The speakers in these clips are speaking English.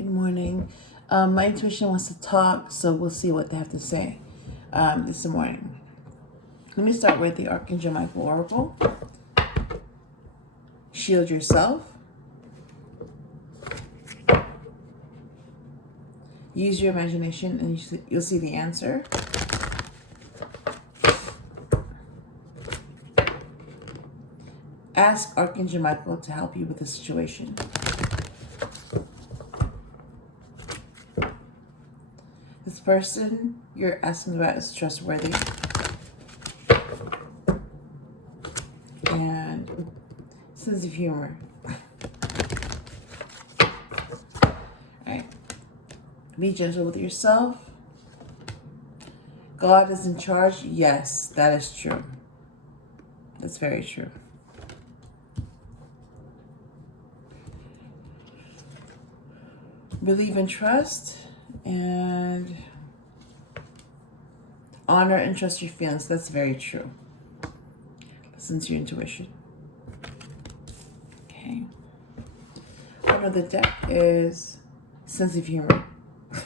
Good morning. My intuition wants to talk, so we'll see what they have to say this morning. Let me start with the Archangel Michael Oracle. Shield yourself. Use your imagination and you'll see the answer. Ask Archangel Michael to help you with the situation. This person you're asking about is trustworthy. And sense of humor. Alright. Be gentle with yourself. God is in charge. Yes, that is true. That's very true. Believe and trust, and honor and trust your feelings. That's very true. Listen to your intuition. Okay. One of the deck is sense of humor. All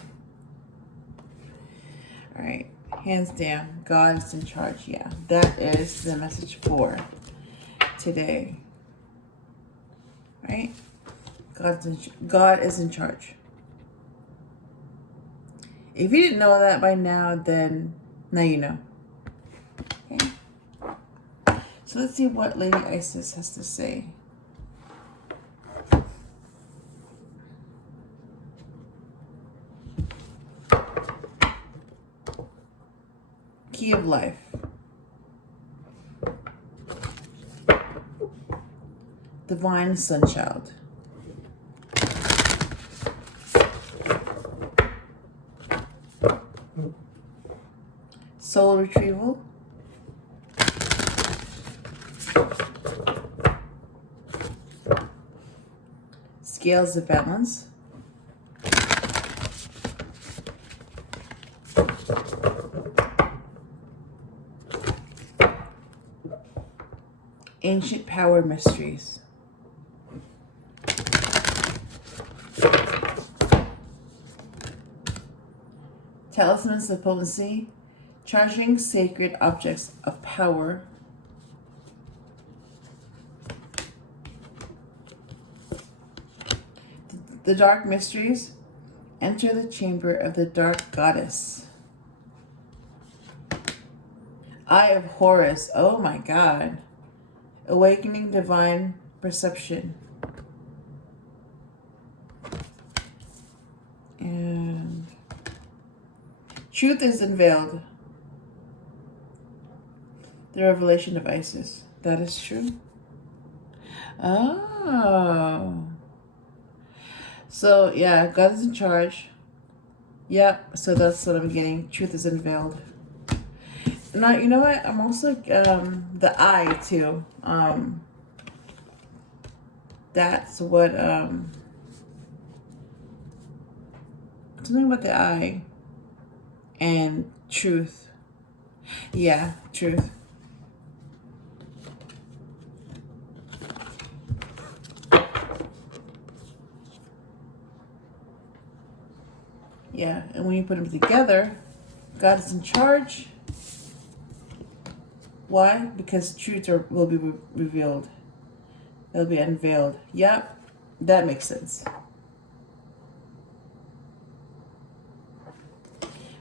right. Hands down. God is in charge. Yeah. That is the message for today. Right? God is in charge. If you didn't know that by now, then now you know. Okay. So let's see what Lady Isis has to say. Key of Life. Divine Sunchild. Soul Retrieval. Scales of Balance. Ancient Power Mysteries. Talismans of Potency. Charging sacred objects of power. The Dark Mysteries. Enter the chamber of the Dark Goddess. Eye of Horus. Oh my God. Awakening Divine Perception. And Truth is Unveiled. The Revelation of Isis. That is true. Oh. So, yeah, God is in charge. Yep, so that's what I'm getting. Truth is unveiled. Now, you know what? I'm also, the eye, too. That's what, something about the eye. And truth. Yeah, truth. Yeah, and when you put them together, God is in charge. Why? Because truth will be revealed. It'll be unveiled. Yep, that makes sense.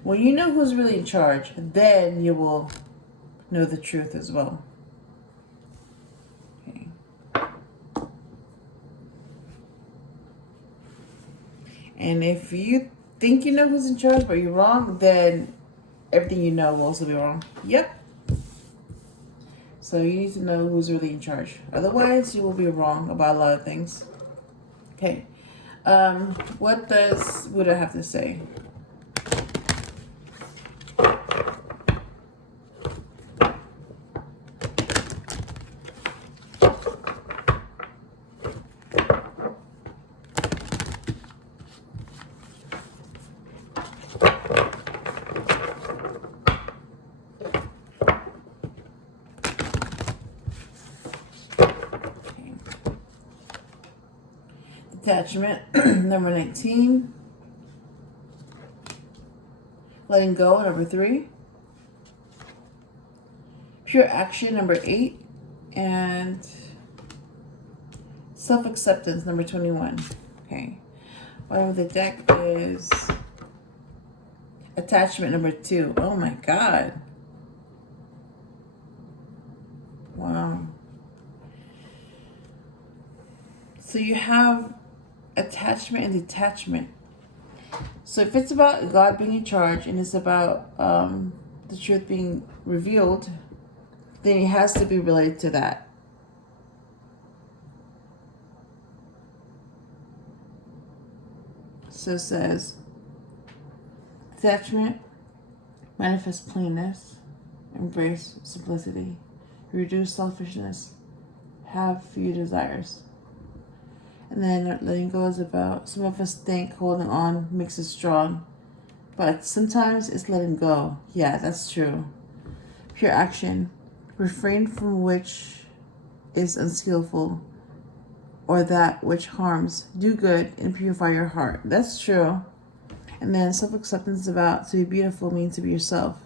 When you know who's really in charge, then you will know the truth as well. Okay. And if you think you know who's in charge, but you're wrong, then everything you know will also be wrong. Yep. So you need to know who's really in charge. Otherwise, you will be wrong about a lot of things. Okay. What does Buddha have to say? Detachment, number 19. Letting go, number 3. Pure action, number 8. And self-acceptance, number 21. Okay. Bottom of the deck is attachment, number 2. Oh my God. Wow. So you have attachment and detachment. So if it's about God being in charge and it's about the truth being revealed, then it has to be related to that. So it says, detachment, manifest plainness, embrace simplicity, reduce selfishness, have few desires. And then letting go is about, some of us think holding on makes us strong, but sometimes it's letting go. Yeah, that's true. Pure action, refrain from which is unskillful or that which harms. Do good and purify your heart. That's true. And then self-acceptance is about, to be beautiful means to be yourself.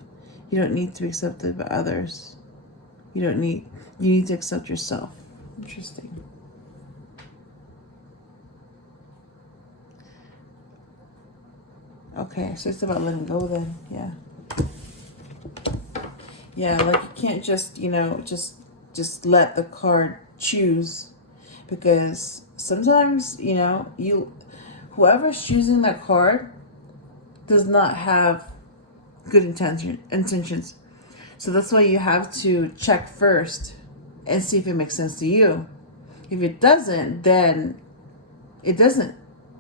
You don't need to be accepted by others. You need to accept yourself. Interesting. Okay, so it's about letting go then, yeah. Yeah, like you can't just, just let the card choose, because sometimes, whoever's choosing that card does not have good intentions. So that's why you have to check first and see if it makes sense to you. If it doesn't, then it doesn't.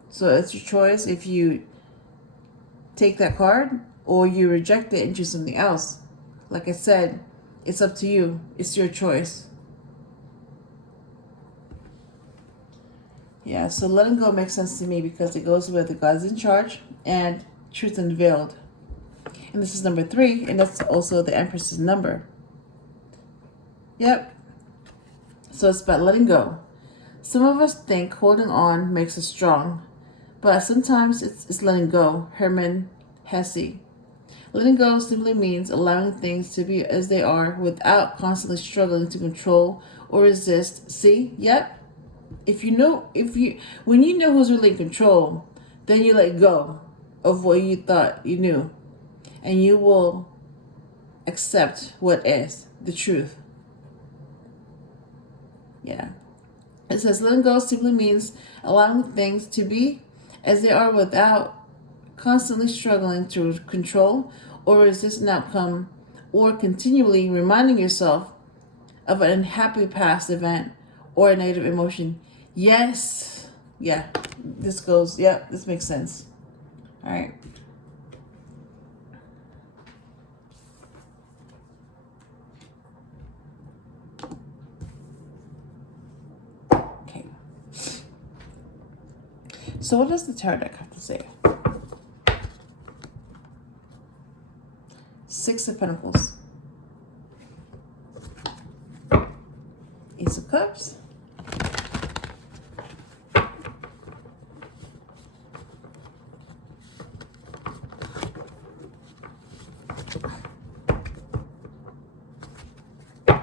So it's your choice if you take that card or you reject it and choose something else. Like I said, it's up to you. It's your choice. Yeah, so letting go makes sense to me because it goes with the God's in charge and truth unveiled. And this is number 3, and that's also the Empress's number. Yep. So it's about letting go. Some of us think holding on makes us strong, but sometimes it's letting go. Herman Hesse. Letting go simply means allowing things to be as they are without constantly struggling to control or resist. See? Yep. When you know who's really in control, then you let go of what you thought you knew, and you will accept what is the truth. Yeah. It says letting go simply means allowing things to be as they are without constantly struggling to control or resist an outcome, or continually reminding yourself of an unhappy past event or a negative emotion. Yes. Yeah. This makes sense. All right. Okay. So what does the tarot deck have to say? 6 of Pentacles. Ace of Cups.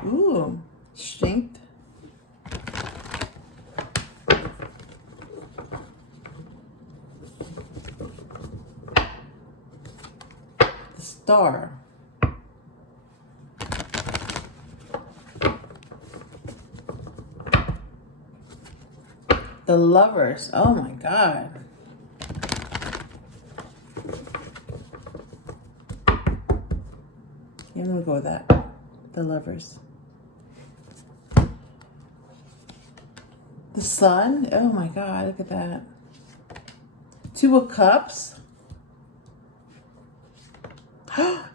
Ooh, Strength. The Star. The Lovers. Oh my God. Yeah, I'm gonna go with that. The Lovers. The Sun. Oh my God, look at that. 2 of Cups.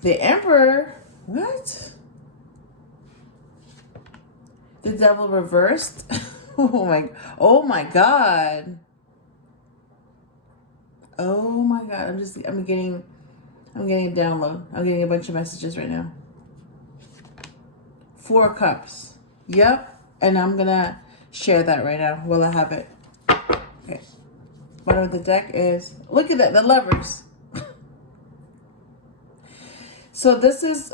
The Emperor. What? The Devil reversed. Oh my God. Oh my God. I'm getting a download. I'm getting a bunch of messages right now. 4 Cups. Yep. And I'm gonna share that right now while I have it. Okay. bottom of the deck is, look at that, the Lovers. So this is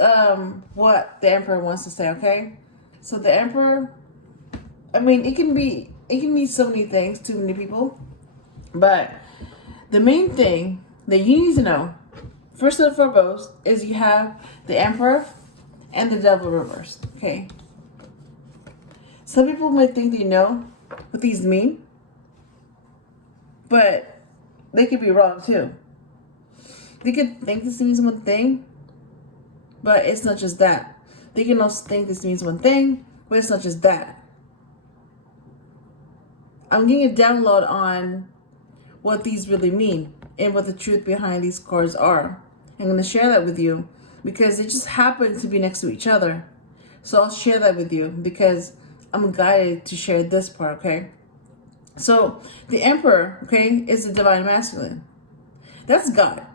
what the Emperor wants to say, okay? So the Emperor, I mean, it can mean so many things to many people, but the main thing that you need to know, first and foremost, is you have the Emperor and the Devil reversed, okay? Some people might think they know what these mean, but they could be wrong too. They could think this means one thing, but it's not just that. They can also think this means one thing, but it's not just that. I'm getting a download on what these really mean and what the truth behind these cards are. I'm going to share that with you because they just happen to be next to each other. So I'll share that with you because I'm guided to share this part, okay? So the Emperor, okay, is the divine masculine. That's God.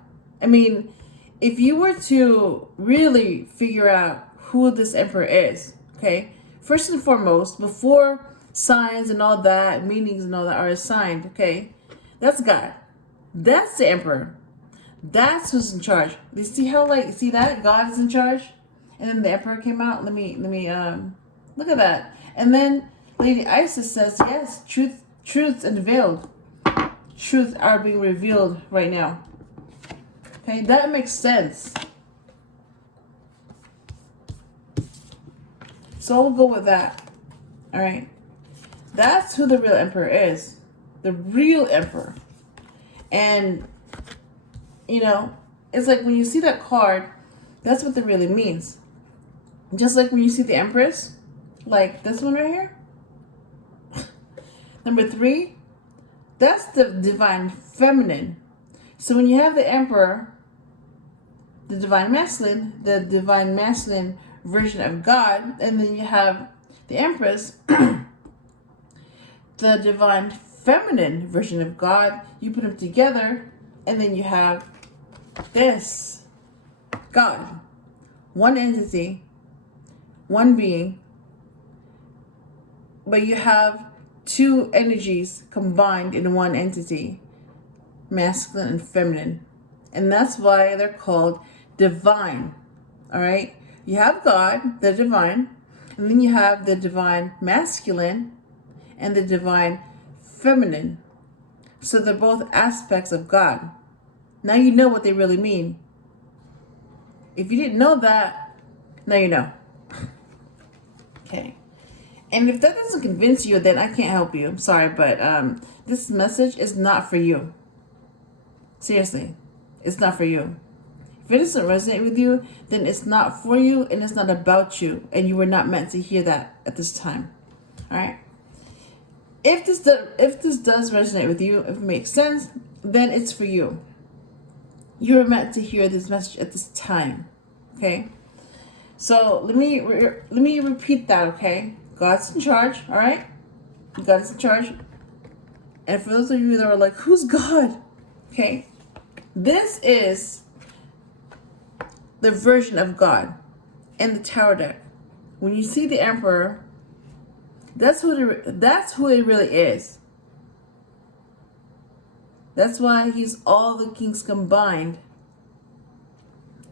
I mean, if you were to really figure out who this Emperor is, okay, first and foremost, before signs and all that, meanings and all that are assigned, okay, that's God. That's the Emperor. That's who's in charge. You see how, like, see that? God is in charge? And then the Emperor came out. Let me look at that. And then Lady Isis says, yes, truths unveiled. Truths are being revealed right now. Okay, that makes sense. So we'll go with that. All right. That's who the real Emperor is. The real Emperor. And, you know, it's like when you see that card, that's what it really means. Just like when you see the Empress, like this one right here. Number 3, that's the divine feminine. So when you have the Emperor, the divine masculine version of God, and then you have the Empress, the divine feminine version of God, you put them together, and then you have this God. One entity, one being, but you have two energies combined in one entity, masculine and feminine. And that's why they're called divine. All right? You have God, the divine, and then you have the divine masculine and the divine feminine. So they're both aspects of God. Now you know what they really mean. If you didn't know that, now you know. Okay. And if that doesn't convince you, then I can't help you. I'm sorry, but this message is not for you. Seriously, it's not for you. If it doesn't resonate with you, then it's not for you and it's not about you. And you were not meant to hear that at this time. All right? If this does resonate with you, if it makes sense, then it's for you. You're meant to hear this message at this time. Okay? So let me repeat that, okay? God's in charge, all right? God is in charge. And for those of you that are like, who's God? Okay? This is the version of God in the Tower deck. When you see the Emperor, that's who it really is. That's why he's all the kings combined.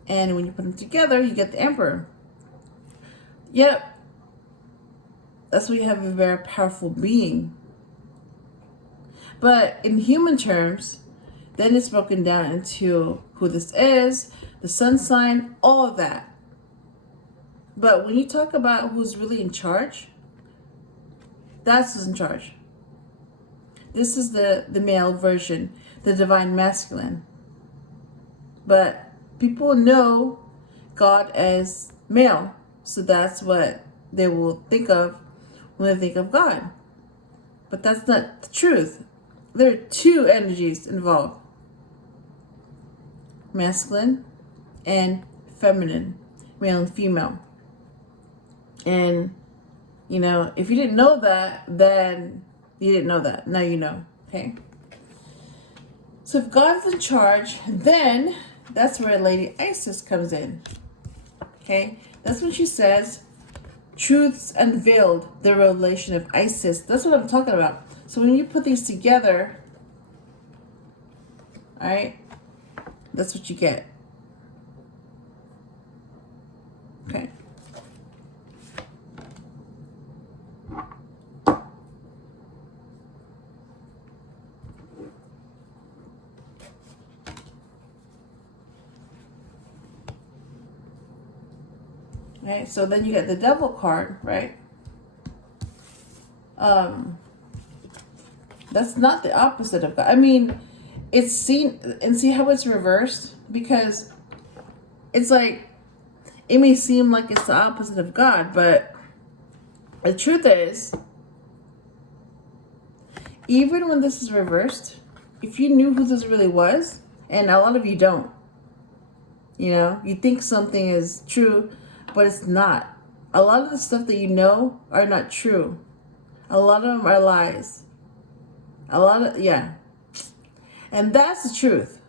And when you put them together, you get the Emperor. Yep. That's why you have a very powerful being. But in human terms, then it's broken down into who this is, the sun sign, all of that. But when you talk about who's really in charge, that's who's in charge. This is the male version, the divine masculine. But people know God as male, so that's what they will think of when they think of God. But that's not the truth. There are two energies involved. Masculine and feminine, male and female. And, you know, if you didn't know that, then you didn't know that. Now you know, okay? So if God's in charge, then that's where Lady Isis comes in, okay? That's when she says, truths unveiled, the revelation of Isis. That's what I'm talking about. So when you put these together, All right? That's what you get. Okay. Right, so then you get the devil card, right? That's not the opposite of God. I mean, it's seen, and see how it's reversed? Because it's like, it may seem like it's the opposite of God, but the truth is, even when this is reversed, if you knew who this really was, and a lot of you don't, you know, you think something is true, but it's not. A lot of the stuff that you know are not true. A lot of them are lies. A lot of, yeah. And that's the truth.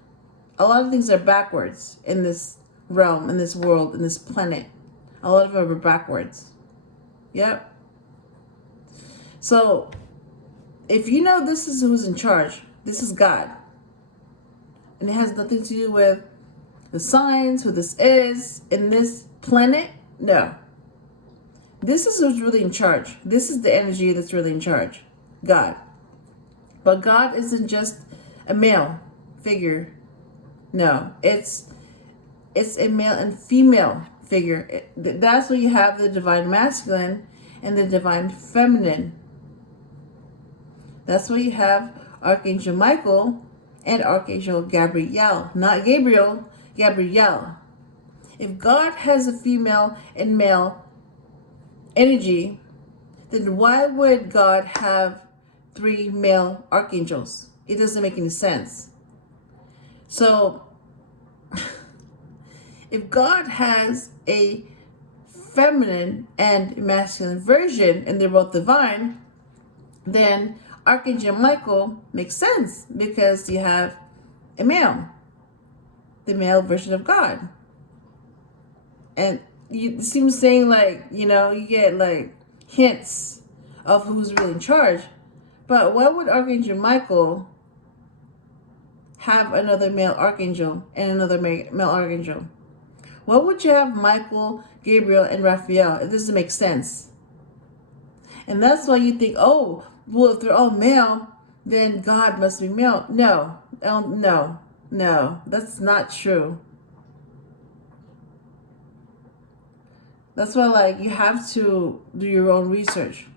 A lot of things are backwards in this realm, in this world, in this planet. A lot of them are backwards. Yep. So, if you know this is who's in charge, this is God. And it has nothing to do with the signs, who this is, in this planet, no. This is who's really in charge. This is the energy that's really in charge. God. But God isn't just a male figure. No. It's a male and female figure. That's where you have the divine masculine and the divine feminine. That's where you have Archangel Michael and Archangel Gabriel. Not Gabriel, Gabriel. If God has a female and male energy, then why would God have 3 male archangels? It doesn't make any sense. So, if God has a feminine and masculine version, and they're both divine, then Archangel Michael makes sense, because you have a male, the male version of God. And you seem saying, like, you know, you get like hints of who's really in charge. But why would Archangel Michael have another male archangel and another male archangel? Why would you have Michael, Gabriel, and Raphael? It doesn't make sense. And that's why you think, oh, well, if they're all male, then God must be male. No, no, that's not true. That's why, like, you have to do your own research.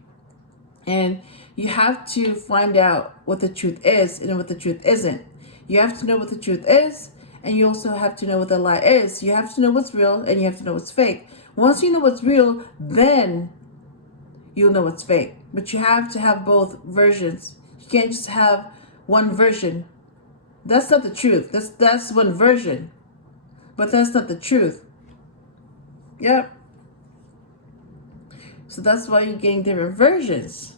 And you have to find out what the truth is and what the truth isn't. You have to know what the truth is, and you also have to know what the lie is. You have to know what's real, and you have to know what's fake. Once you know what's real, then you'll know what's fake. But you have to have both versions. You can't just have one version. That's not the truth. That's one version. But that's not the truth. Yep. So that's why you're getting different versions.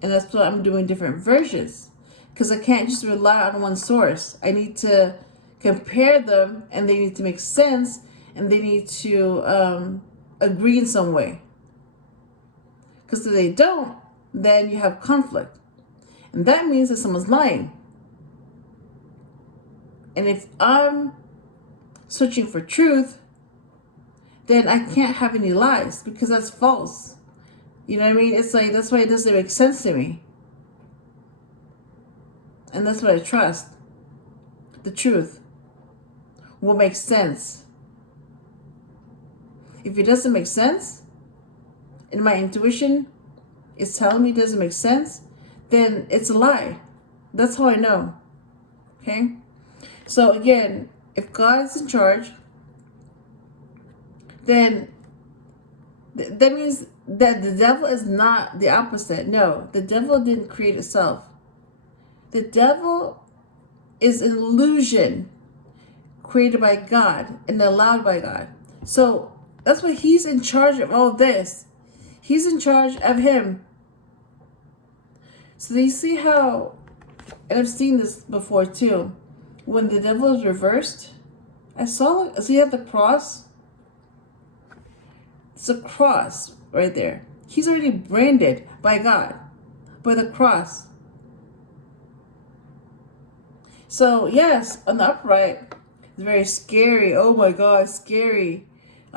And that's why I'm doing different versions. Because I can't just rely on one source. I need to compare them, and they need to make sense, and they need to agree in some way. Because if they don't, then you have conflict. And that means that someone's lying. And if I'm searching for truth, then I can't have any lies, because that's false. You know what I mean? It's like, that's why it doesn't make sense to me. And that's what I trust. The truth. What makes sense. If it doesn't make sense, and my intuition is telling me it doesn't make sense, then it's a lie. That's how I know. Okay? So again, if God is in charge, then that means that the devil is not the opposite. No, the devil didn't create itself. The devil is an illusion created by God and allowed by God. So that's why he's in charge of all this. He's in charge of him. So you see how, and I've seen this before too, when the devil is reversed, I saw, so you have the cross. It's a cross right there. He's already branded by God, by the cross. So yes, on the upright, it's very scary. Oh my God, scary.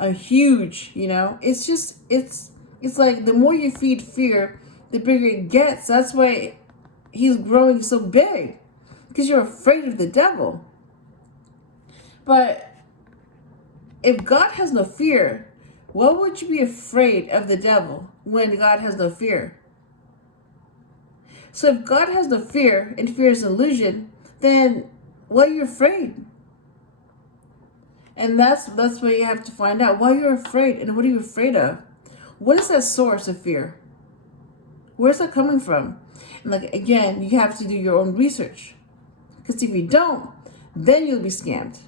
Huge, you know. It's just, it's like the more you feed fear, the bigger it gets. That's why he's growing so big, because you're afraid of the devil. But if God has no fear, what would you be afraid of the devil when God has no fear? So if God has no fear, and fear is an illusion, then why are you afraid? And that's what you have to find out. Why you're afraid, and what are you afraid of? What is that source of fear? Where's that coming from? And like, again, you have to do your own research. Because if you don't, then you'll be scammed.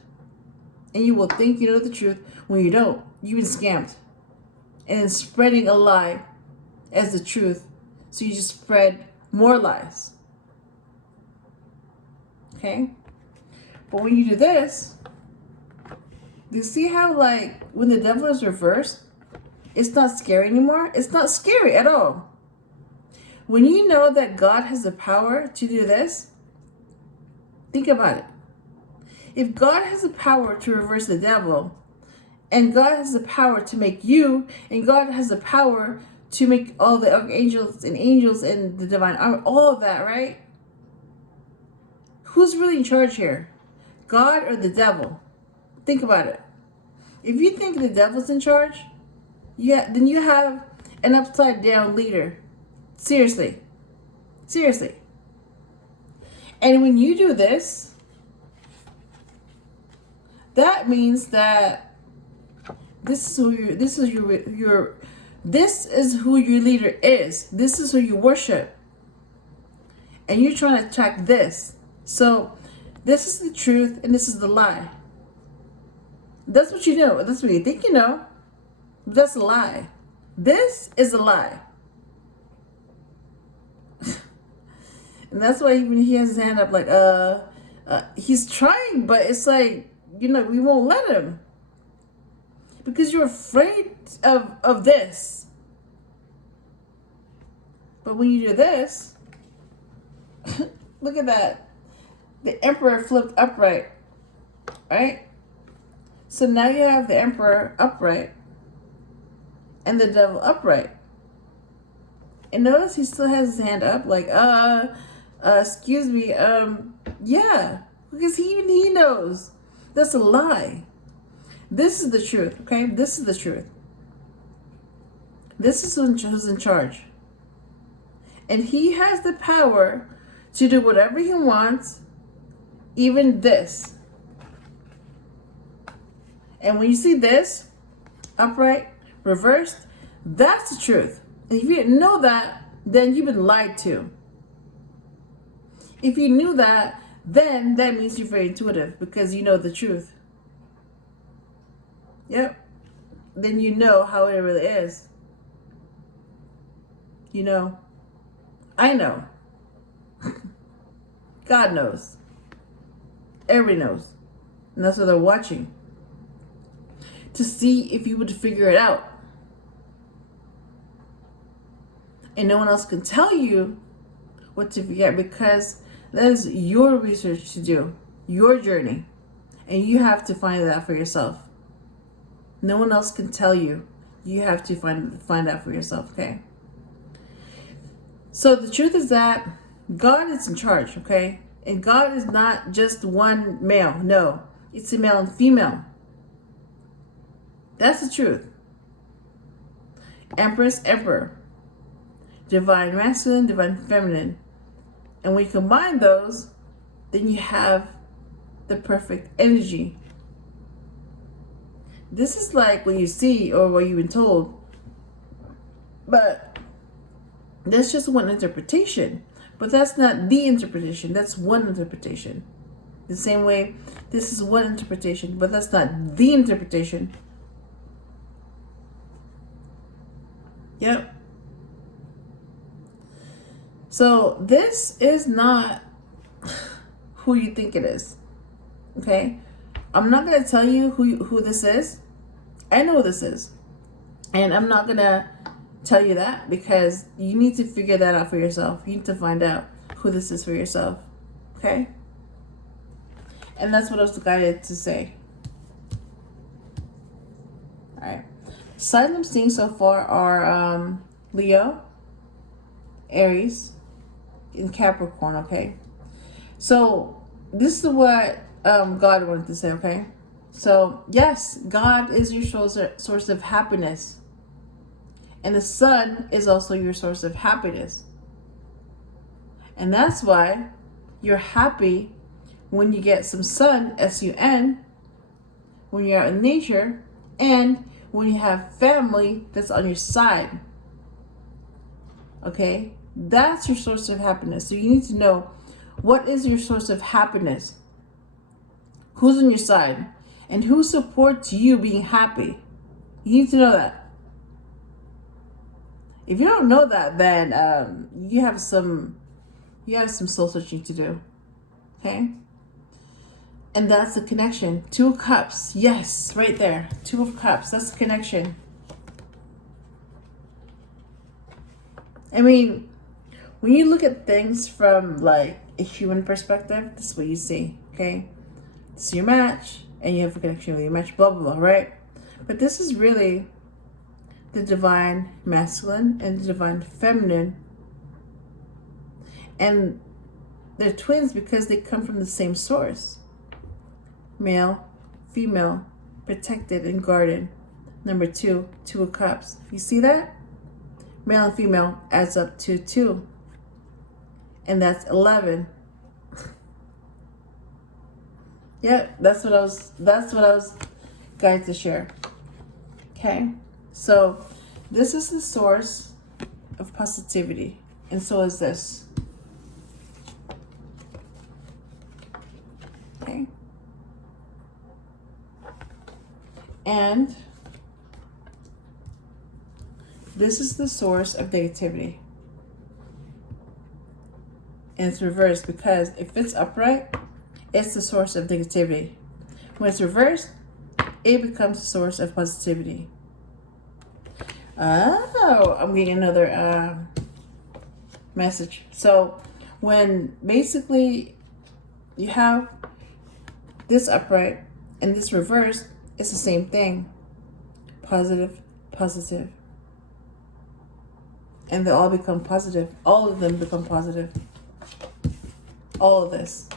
And you will think you know the truth when you don't. You've been scammed. And then spreading a lie as the truth. So you just spread more lies. Okay? But when you do this, you see how, like, when the devil is reversed, it's not scary anymore? It's not scary at all. When you know that God has the power to do this, think about it. If God has the power to reverse the devil, and God has the power to make you, and God has the power to make all the archangels and angels and the divine armor, all of that, right? Who's really in charge here? God or the devil? Think about it. If you think the devil's in charge, then you have an upside down leader. Seriously. Seriously. And when you do this, that means that this is who your leader is. This is who you worship. And you're trying to attack this. So this is the truth and this is the lie. That's what you know. That's what you think you know. But that's a lie. This is a lie. And that's why even he has his hand up like, he's trying, but it's like, you know, we won't let him. Because you're afraid of this. But when you do this, look at that. The emperor flipped upright, right? So now you have the emperor upright and the devil upright. And notice he still has his hand up like, excuse me, yeah. Because he knows that's a lie. This is the truth, okay? This is the truth. This is who's in charge. And he has the power to do whatever he wants, even this. And when you see this, upright, reversed, that's the truth. And if you didn't know that, then you've been lied to. If you knew that, then that means you're very intuitive because you know the truth. Yep. Then you know how it really is. You know. I know. God knows. Everybody knows. And that's why they're watching. To see if you would figure it out. And no one else can tell you what to figure out because that is your research to do. Your journey. And you have to find that for yourself. No one else can tell you. You have to find out for yourself, okay? So the truth is that God is in charge, okay? And God is not just one male. No, it's a male and female. That's the truth. Empress, emperor. Divine masculine, divine feminine. And when you combine those, then you have the perfect energy. This is like what you see or what you've been told. But that's just one interpretation. But that's not the interpretation. That's one interpretation. The same way, this is one interpretation, but that's not the interpretation. Yep. So this is not who you think it is. Okay? I'm not going to tell you who this is. I know who this is. And I'm not going to tell you that because you need to figure that out for yourself. You need to find out who this is for yourself. Okay? And that's what I was guided to say. All right. Signs I'm seeing so far are Leo, Aries, and Capricorn, okay? So this is what God wanted to say, okay? So yes, God is your source of happiness. And the sun is also your source of happiness. And that's why you're happy when you get some sun, S-U-N, when you're out in nature, and when you have family that's on your side. Okay? That's your source of happiness. So you need to know, what is your source of happiness? Who's on your side? And who supports you being happy? You need to know that. If you don't know that, then you have some soul searching to do. Okay? And that's the connection. 2 of Cups. Yes, right there. 2 of Cups. That's the connection. I mean, when you look at things from like a human perspective, this is what you see. Okay? This is your match, and you have a connection with your match, blah, blah, blah, right? But this is really the divine masculine and the divine feminine. And they're twins because they come from the same source. Male, female, protected and guarded. Number 2, 2 of Cups. You see that? Male and female adds up to 2. And that's 11. Yep, that's what I was guided to share. Okay? So this is the source of positivity. And so is this. Okay? And this is the source of negativity. And it's reversed because if it's upright, it's the source of negativity. When it's reversed, it becomes the source of positivity. Oh, I'm getting another message. So when basically you have this upright and this reversed, it's the same thing. Positive, positive. And they all become positive. All of them become positive. All of this.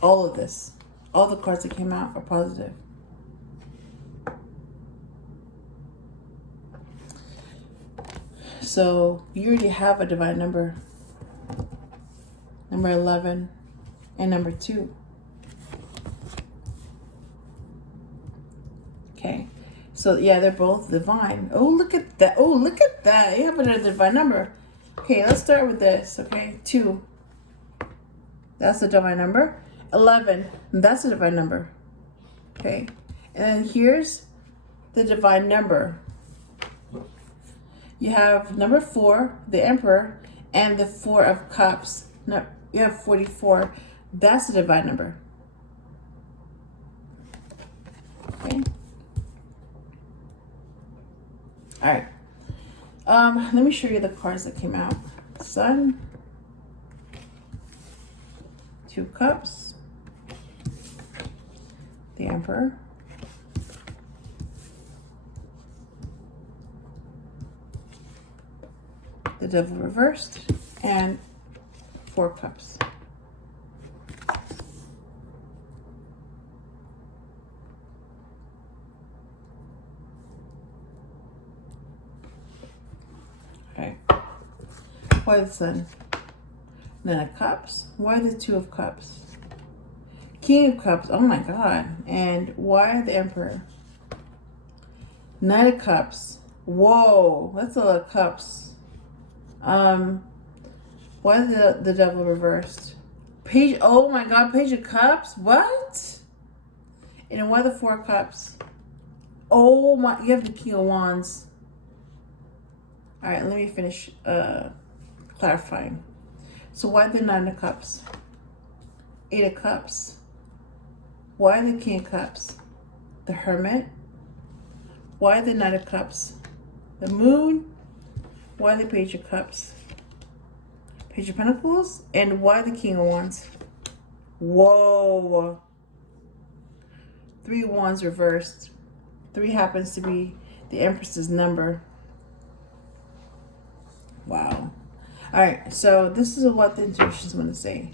All of this. All the cards that came out are positive. So you already have a divine number. Number 11 and number 2. Okay. So yeah, they're both divine. Oh, look at that. Oh, look at that. You have another divine number. Okay, let's start with this. Okay, 2. That's the divine number. 11. That's the divine number. Okay. And then here's the divine number. You have number 4, the Emperor, and the 4 of Cups. No, you have 44. That's the divine number. Okay. All right. Let me show you the cards that came out. Sun, 2 Cups, the Emperor, the Devil reversed, and 4 Cups. Okay. Why the Sun? 9 of Cups. Why the 2 of Cups? King of Cups. Oh my God. And why the Emperor? 9 of Cups. Whoa, that's a lot of cups. Why the Devil reversed? Page. Oh my God, Page of Cups. What? And why the 4 of Cups? Oh my. You have the King of Wands. All right, let me finish clarifying. So why the 9 of Cups? 8 of Cups. Why the King of Cups? The Hermit. Why the 9 of Cups? The Moon. Why the Page of Cups? Page of Pentacles. And why the King of Wands? Whoa. 3 Wands reversed. 3 happens to be the Empress's number. Wow. All right, so this is what the intuition's going to say.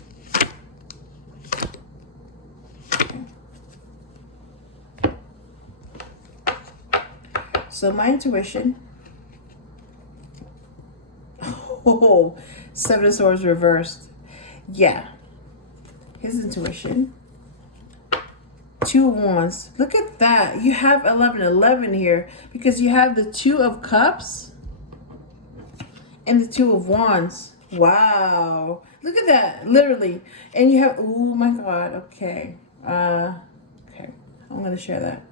Okay. So my intuition. Oh, 7 of Swords reversed. Yeah. His intuition. 2 of Wands. Look at that. You have 11-11 here because you have the 2 of Cups and the 2 of Wands. Wow. Look at that. Literally. And you have, oh my God. Okay. Okay. I'm going to share that.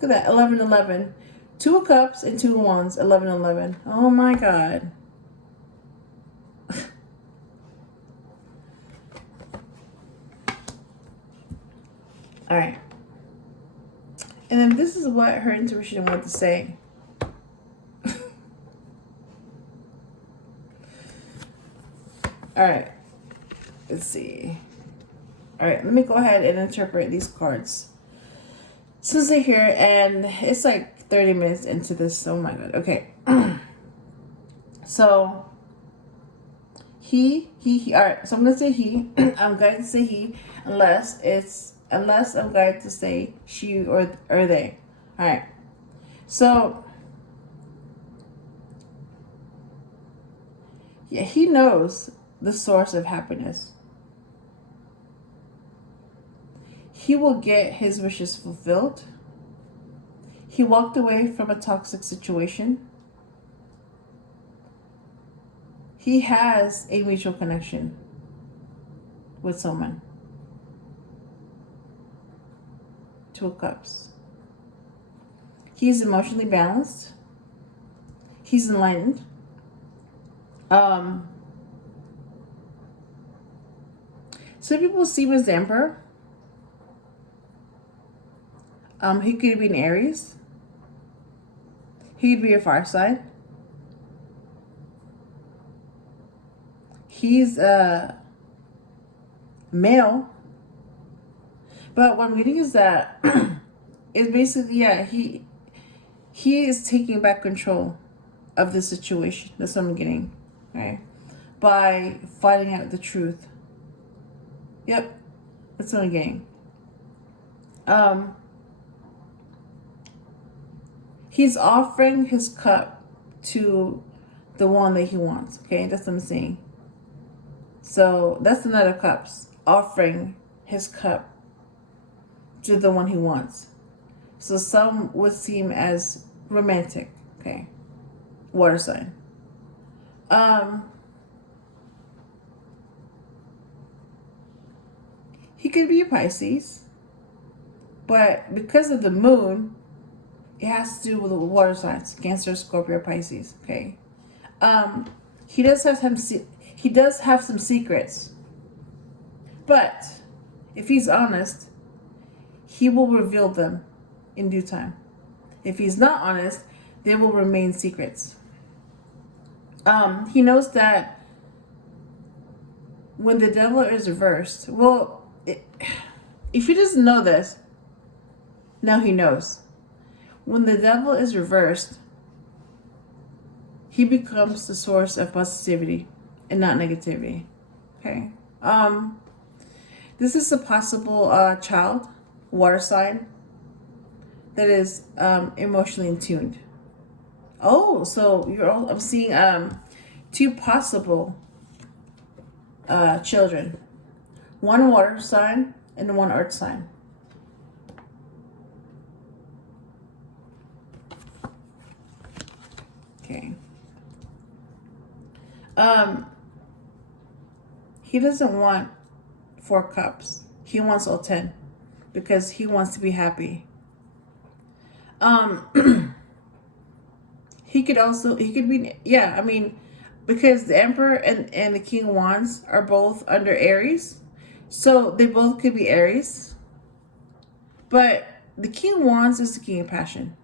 Look at that. 11-11. 2 of Cups and 2 of Wands. 11-11. Oh my God. All right. And then this is what her intuition wanted to say. All right. Let's see. All right. Let me go ahead and interpret these cards. So sit here, and it's like 30 minutes into this. Oh my God. Okay. So he. All right. So I'm gonna say he. I'm going to say he, unless I'm going to say she or they. All right. So yeah, he knows the source of happiness. He will get his wishes fulfilled. He walked away from a toxic situation. He has a mutual connection with someone. 2 of Cups. He's emotionally balanced. He's enlightened. Some people see him as the Emperor. He could be an Aries. He could be a fire sign. He's a male. But what I'm reading is that it's basically, yeah, he is taking back control of the situation. That's what I'm getting, right? By finding out the truth. Yep, that's what I'm getting. He's offering his cup to the one that he wants. Okay, that's what I'm saying. So that's the Knight of Cups, offering his cup to the one he wants. So some would see him as romantic. Okay, water sign. He could be a Pisces, but because of the moon, it has to do with the water signs: Cancer, Scorpio, Pisces. Okay. He does have some secrets, but if he's honest, he will reveal them in due time. If he's not honest, they will remain secrets. He knows that when the devil is reversed, if he doesn't know this, now he knows. When the devil is reversed, he becomes the source of positivity and not negativity. Okay. This is a possible child, water sign, that is emotionally in tuned. Oh, so I'm seeing 2 possible children. 1 water sign and 1 earth sign. Okay. He doesn't want 4 cups. He wants all 10 because he wants to be happy. He could be, yeah, I mean, because the Emperor and the King of Wands are both under Aries. So they both could be Aries. But the King of Wands is the King of Passion.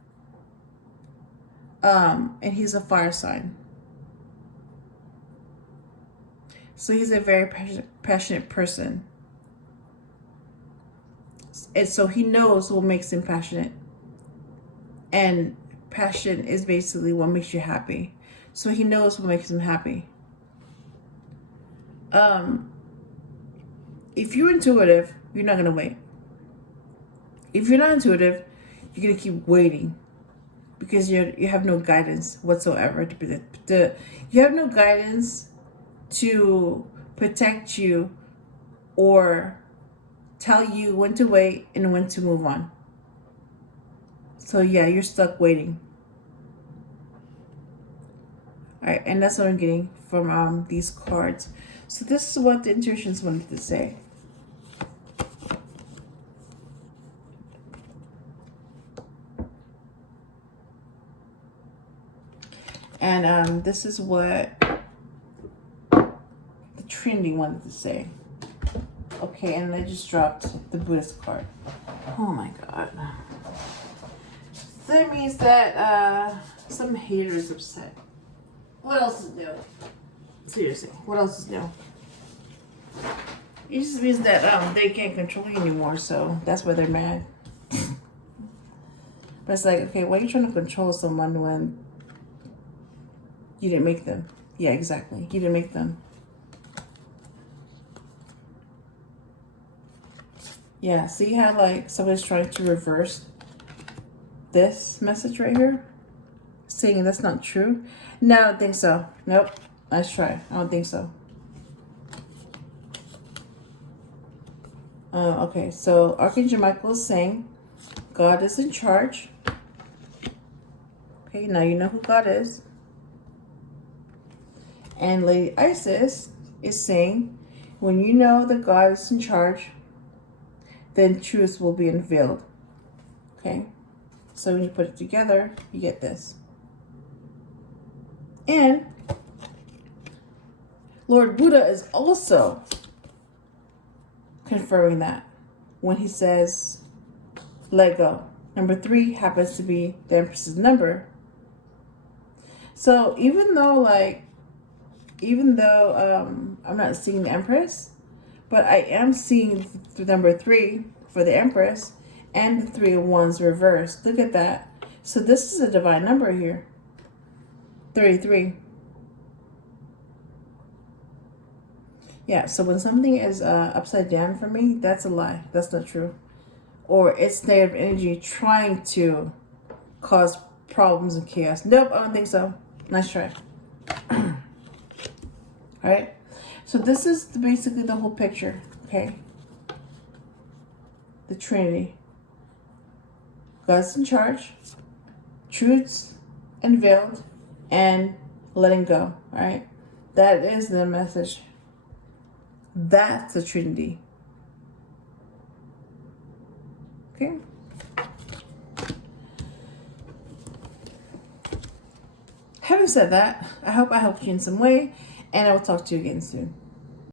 And he's a fire sign. So he's a very passionate person. And so he knows what makes him passionate. And passion is basically what makes you happy. So he knows what makes him happy. If you're intuitive, you're not going to wait. If you're not intuitive, you're going to keep waiting because you have no guidance whatsoever. You have no guidance to protect you or tell you when to wait and when to move on. So yeah, you're stuck waiting. All right, and that's what I'm getting from these cards. So this is what the intuitions wanted to say. And this is what the Trinity wanted to say. Okay, and they just dropped the Buddhist card. Oh my God. So that means that some hater is upset. What else is new? Seriously, what else is new? It just means that they can't control you anymore, so that's why they're mad. But it's like, okay, why are you trying to control someone when you didn't make them? Yeah, exactly. You didn't make them. Yeah, see how like somebody's trying to reverse this message right here? Saying that's not true? No, I don't think so. Nope. Nice try. I don't think so. Okay, so Archangel Michael is saying God is in charge. Okay, now you know who God is. And Lady Isis is saying when you know that God is in charge, then truth will be unveiled. Okay? So when you put it together, you get this. And Lord Buddha is also confirming that when he says, let go. Number 3 happens to be the Empress's number. So even though I'm not seeing the Empress, but I am seeing the number 3 for the Empress and the 3 of Wands reversed. Look at that. So this is a divine number here. 33. Yeah, so when something is upside down for me, that's a lie. That's not true. Or it's negative energy trying to cause problems and chaos. Nope, I don't think so. Nice try. All right. So this is basically the whole picture, okay? The Trinity. God's in charge. Truths unveiled. And letting go, all right? That is the message. That's the Trinity. Okay? Having said that, I hope I helped you in some way, and I will talk to you again soon.